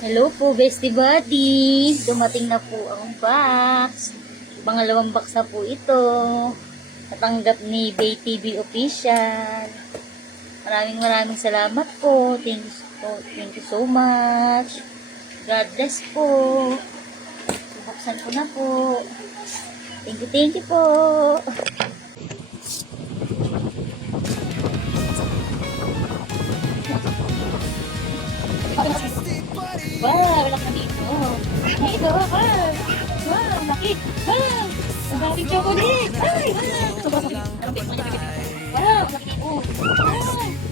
Hello po, bestie buddy. Dumating na po ang box. Pangalawang box na po ito. Natanggap ni Bay TV Official. Maraming salamat po. Thank you so much. God bless po. Bubuksan ko na po. Thank you po. Wow, laki na dito. Dito, wow. Wow, laki. Wow. Ang daming chocolate. Ay, wow. Sobrang laki. Wow, laki dito. Wow.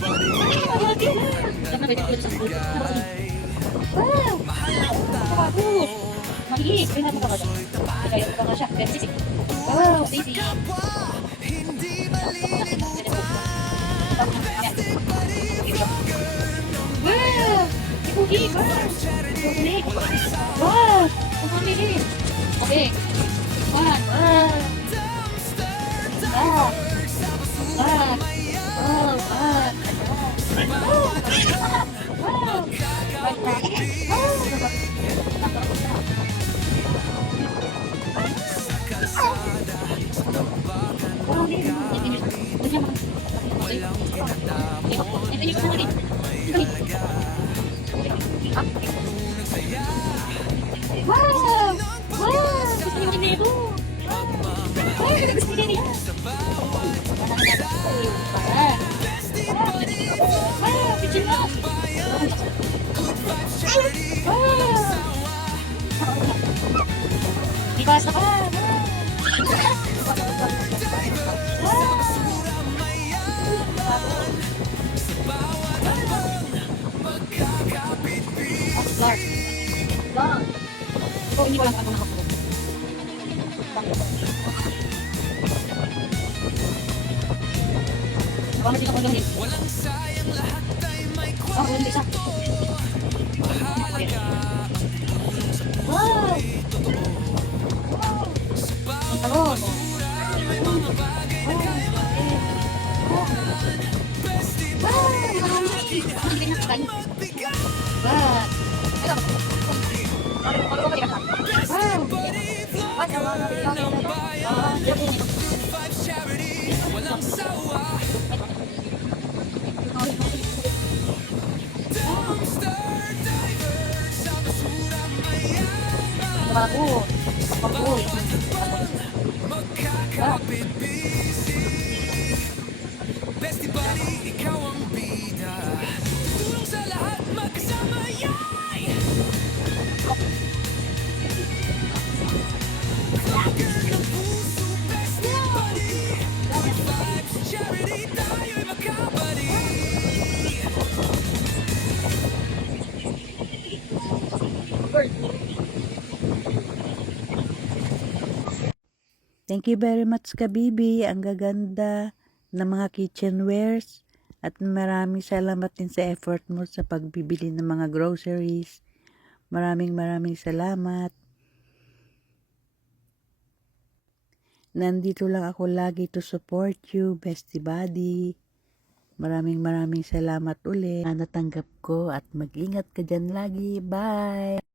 Wow, laki. Wow. Kapagod. Maliit. Kaya natin baka siya. Kaya natin baka siya. Kaya sisig. Wow, sisig. Wow. Cookie, wow! Chocolate! Wow! Ang maliit! Okay. One. Wow! Wow! Wow! Wow! Wow! Wow! Wow! Gusto niyo din ito. Wow! Gusto niyo din. Wow! Pichil mo. Wow! Ibasa ka. Lark. Lark. Oh, ini ko lang ako nakapo. Baka hindi ako gawin. Oh, yung isa. Wow! Ang talon. Wow! Hindi na kain. Wow! Bago. Bago. Bestie buddy, ikaw ang bida. Tulong sa lahat, magkasama yay! Vlogger ng puso, bestie buddy. Good vibes, charity, tayo'y magkabali. Thank you very much, Kabibi. Ang gaganda ng mga kitchenwares. At maraming salamat din sa effort mo sa pagbibili ng mga groceries. Maraming salamat. Nandito lang ako lagi to support you, bestie buddy. Maraming salamat ulit na natanggap ko at mag-ingat ka dyan lagi. Bye!